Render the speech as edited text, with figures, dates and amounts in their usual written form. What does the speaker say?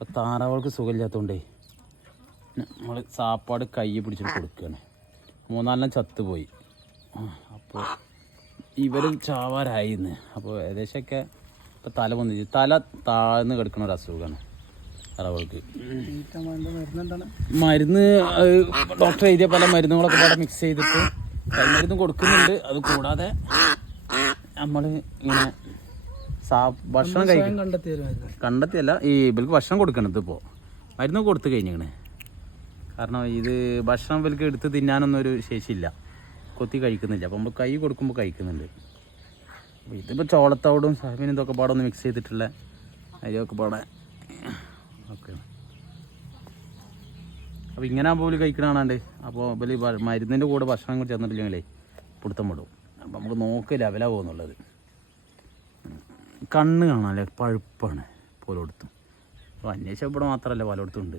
അപ്പോൾ താറാവുകൾക്ക് സുഖമില്ലാത്തതുകൊണ്ടേ നമ്മൾ സാപ്പാട് കൈ പിടിച്ചിട്ട് കൊടുക്കുകയാണ്. 3-4 ചത്തുപോയി. അപ്പോൾ ഇവർ ചാവാറായിന്ന്. അപ്പോൾ ഏകദേശമൊക്കെ ഇപ്പോൾ തല പൊന്തിച്ച് തല താഴ്ന്ന് കിടക്കുന്ന ഒരു അസുഖമാണ് താറാവുകൾക്ക്. മരുന്ന് ഡോക്ടർ എഴുതിയ പല മരുന്നുകളൊക്കെ ഇവിടെ മിക്സ് ചെയ്തിട്ട് കൈമരുന്ന് കൊടുക്കുന്നുണ്ട്. അത് കൂടാതെ നമ്മൾ ഇങ്ങനെ ഭക്ഷണം കഴിക്കും. കണ്ടെത്തിയല്ല, ഈ ഇവർക്ക് ഭക്ഷണം കൊടുക്കണത്. ഇപ്പോൾ മരുന്ന് കൊടുത്ത് കഴിഞ്ഞിങ്ങനെ. കാരണം ഇത് ഭക്ഷണം ഇവർക്ക് എടുത്ത് തിന്നാനൊന്നും ഒരു ശേഷിയില്ല, കൊത്തി കഴിക്കുന്നില്ല. അപ്പോൾ നമ്മൾ കൈ കൊടുക്കുമ്പോൾ കഴിക്കുന്നുണ്ട്. അപ്പോൾ ഇതിപ്പോൾ ചോളത്തോടും സാഹിബിനും ഇതൊക്കെ പാടെ ഒന്ന് മിക്സ് ചെയ്തിട്ടുള്ള അരിയൊക്കെ പാടെ ഓക്കെ. അപ്പോൾ ഇങ്ങനെ ആകുമ്പോൾ കഴിക്കണാണ്ട്. അപ്പോൾ ഇവർ മരുന്നിൻ്റെ കൂടെ ഭക്ഷണം കൂടി ചേർന്നിട്ടില്ലെങ്കിലേ പിടുത്തം വിടും. അപ്പോൾ നമുക്ക് നോക്ക് ലെവലാണ് പോകുന്നുള്ളത്. കണ്ണ് കാണാനല്ലേ പഴുപ്പാണ് പലയിടത്തും. അപ്പോൾ അന്വേഷിച്ച ഇവിടെ മാത്രമല്ല പലയിടത്തും ഉണ്ട്.